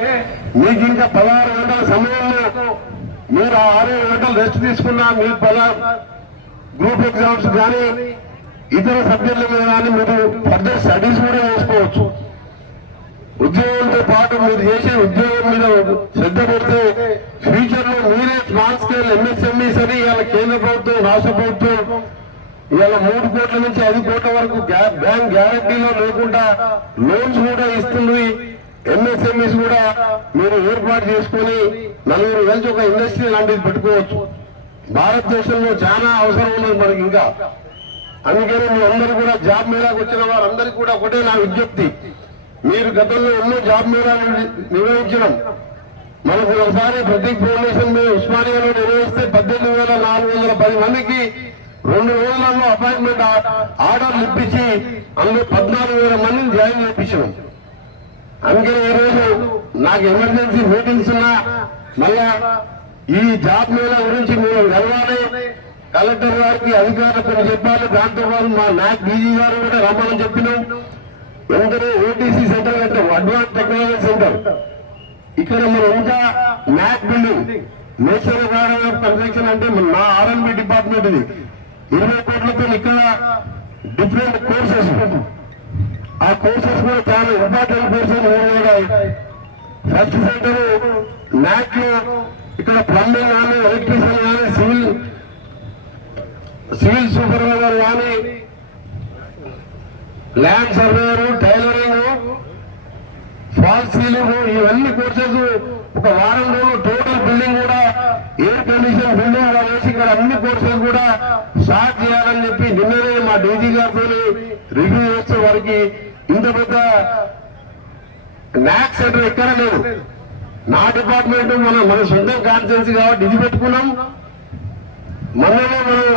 మీకు ఇంకా 16 గంటల సమయంలో మీరు 6 గంటలు రెస్ట్ తీసుకున్నా మీ గ్రూప్ ఎగ్జామ్స్ కానీ ఇతర సబ్జెక్టుల మీద కానీ మీరు ఫర్దర్ స్టడీస్ కూడా చేసుకోవచ్చు. ఉద్యోగంతో పాటు మీరు చేసే ఉద్యోగం మీద శ్రద్ధ పెడితే ఫ్యూచర్ లో మీరే స్మాల్ స్కేల్ ఎంఎస్ఎంఈస్ అని ఇవాళ కేంద్ర ప్రభుత్వం రాష్ట్ర ప్రభుత్వం ఇవాళ 3 కోట్ల నుంచి 5 కోట్ల వరకు బ్యాంక్ గ్యారంటీలో లేకుండా లోన్స్ కూడా ఇస్తుంది. ఎంఎస్ఎంఈస్ కూడా మీరు ఏర్పాటు చేసుకుని 4 కలిసి ఒక ఇండస్ట్రీ లాంటిది పెట్టుకోవచ్చు. భారతదేశంలో చాలా అవసరం ఉన్నది మనకి ఇంకా. అందుకని మీ అందరూ కూడా జాబ్ మేళాకు వచ్చిన వారందరికీ కూడా ఒకటే నా విజ్ఞప్తి, మీరు గతంలో ఎన్నో జాబ్ మేళాలు నిర్వహించడం. మనకు ఒకసారి ప్రతీక్ ఫౌండేషన్ మీద ఉస్మానియాలో నిర్వహిస్తే 18,410 మందికి 2 రోజులలో అపాయింట్మెంట్ ఆర్డర్లు ఇప్పించి అందులో 14,000 మందిని జాయిన్ చేయించాం. అందుకని ఈరోజు నాకు ఎమర్జెన్సీ మీటింగ్స్ ఉన్నా మళ్ళా ఈ జాబ్ మేళా గురించి మేము కలవాలి, కలెక్టర్ గారికి అధికారులకు చెప్పాలి. దాంతో పాటు మా నాక్ డీజీ గారు కూడా రమ్మని చెప్పినాం. వెంటనే ఓటీసీ సెంటర్ అంటే అడ్వాన్స్ టెక్నాలజీ సెంటర్ ఇక్కడ మనం ఇంకా నాక్ building national garden of construction అంటే నా ఆర్ఎండ్బి డిపార్ట్మెంట్ ఇది 20 కోట్లతో ఇక్కడ డిఫరెంట్ కోర్సెస్, ఆ కోర్సెస్ కూడా చాలా ఇంపార్టెంట్ కోర్సెస్. ఫస్ట్ సెంటర్ నాక్ లో ఇక్కడ ప్లంబింగ్ కానీ ఎలక్ట్రీషియన్ కానీ సివిల్ సూపర్వైజర్ కానీ land surveyor tailoring fall ceiling ఇవన్నీ కోర్సెస్ ఒక వారం రోజులు టోటల్ బిల్డింగ్ కూడా ఎయిర్ కండిషన్ బిల్డింగ్ వేసి ఇక్కడ అన్ని కోర్సెస్ కూడా స్టార్ట్ చేయాలని చెప్పి నిన్ననే మా డీజీ గారితో రివ్యూ చేస్తే వారికి ఇంత పెద్ద నాక్ సెంటర్ ఎక్కడ లేదు. నా డిపార్ట్మెంట్ మన సొంత కాన్స్టిట్యున్సీ కాబట్టి ఇది పెట్టుకున్నాం. మనలో మనం